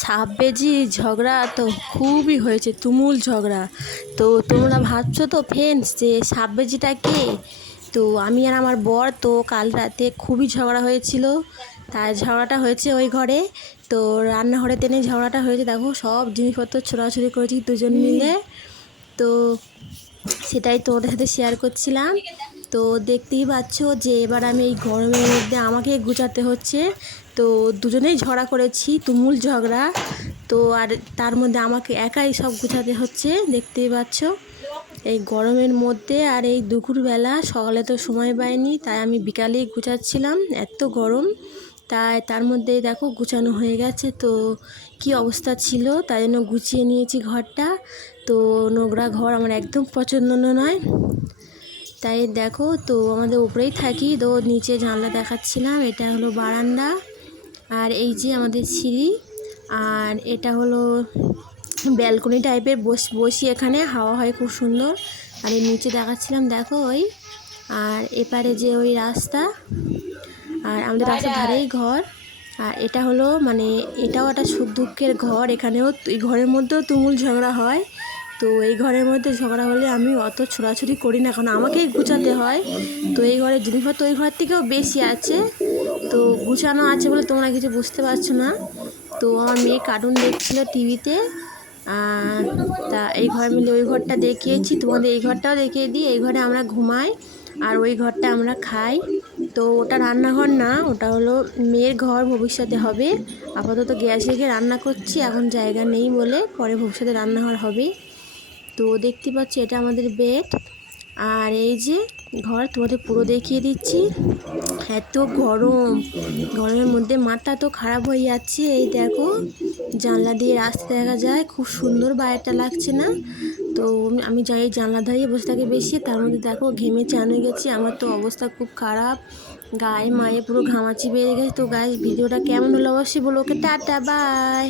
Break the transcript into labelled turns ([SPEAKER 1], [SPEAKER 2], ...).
[SPEAKER 1] সাপ বেজি ঝগড়া তো খুবই হয়েছে, তুমুল ঝগড়া। তো তোমরা ভাবছ তো ফ্রেন্ডস যে সাপ বেজিটা কে? তো আমি আর আমার বর তো কাল রাতে খুবই ঝগড়া হয়েছিল। তাই ঝগড়াটা হয়েছে ওই ঘরে। তো রান্নাঘরে টেনে ঝগড়াটা হয়েছে, দেখো সব জিনিসপত্র ছোড়াছুড়ি করেছি দুজন মিলে। তো সেটাই তোমাদের সাথে শেয়ার করছিলাম। তো দেখতেই পাচ্ছ যে এবার আমি এই গরমের মধ্যে আমাকে গুছাতে হচ্ছে। তো দুজনেই ঝগড়া করেছি, তুমুল ঝগড়া। তো আর তার মধ্যে আমাকে একাই সব গুছাতে হচ্ছে, দেখতেই পাচ্ছ। এই গরমের মধ্যে আর এই দুপুরবেলা সকালে তো সময় পাইনি, তাই আমি বিকালেই গুছাচ্ছিলাম, এত গরম। তাই তার মধ্যে দেখো গুছানো হয়ে গেছে, তো কি অবস্থা ছিল? তাই জন্য গুছিয়ে নিয়েছি ঘরটা। তো নোংরা ঘর আমার একদম পছন্দ নয়। তাই দেখো তো আমাদের উপরেই থাকি তো নিচে জানলা দেখাচ্ছিলাম এটা হলো বারান্দা আর এই যে আমাদের সিঁড়ি আর এটা হলো ব্যালকনি টাইপের বস বসি এখানে হাওয়া হয় খুব সুন্দর আর এই নিচে দেখাচ্ছিলাম দেখো ওই আর এপারে যে ওই রাস্তা আর আমাদের রাস্তার ধারেই ঘর আর এটা হলো মানে এটাও একটা সুখ দুঃখের ঘর এখানেও এই ঘরের মধ্যেও তুমুল ঝগড়া হয় তো এই ঘরের মধ্যে ঝগড়া হলে আমি অত ছোড়াছুড়ি করি না, কারণ আমাকেই গুছাতে হয়। তো এই ঘরের জিনিসপত্র ওই ঘর থেকেও বেশি আছে। তো গুছানো আছে বলে তোমরা কিছু বুঝতে পারছ না। তো আমার মেয়ে কার্টুন দেখছিল টিভিতে তা এই ঘর মিলে ওই ঘরটা দেখিয়েছি। তোমাদের এই ঘরটাও দেখিয়ে দিই। এই ঘরে আমরা ঘুমাই আর ওই ঘরটা আমরা খাই। তো ওটা রান্নাঘর না, ওটা হলো মেয়ের ঘর ভবিষ্যতে হবে। আপাতত গ্যাস রেখে রান্না করছি। এখন জায়গা নেই বলে পরে ভবিষ্যতে রান্নাঘর হবে। তো দেখতে পাচ্ছি এটা আমাদের বেড আর এই যে ঘর, তোমাদের পুরো দেখিয়ে দিচ্ছি। এত গরম। গরমের মধ্যে মাথা তো খারাপ হয়ে যাচ্ছে। এই দেখো, জানলা দিয়ে রাস্তা দেখা যায়। খুব সুন্দর বাইরেটা লাগছে না। তো আমি যাই জানলা ধারিয়ে বসে থাকি বেশি। তার মধ্যে দেখো, ঘেমে চান হয়ে গেছি। আমার তো অবস্থা খুব খারাপ। গায়ে, মায়ে পুরো ঘামাচি বেড়ে গেছে। তো গায়ে ভিডিওটা কেমন হলো অবশ্যই বলো। ওকে, টাটা বাই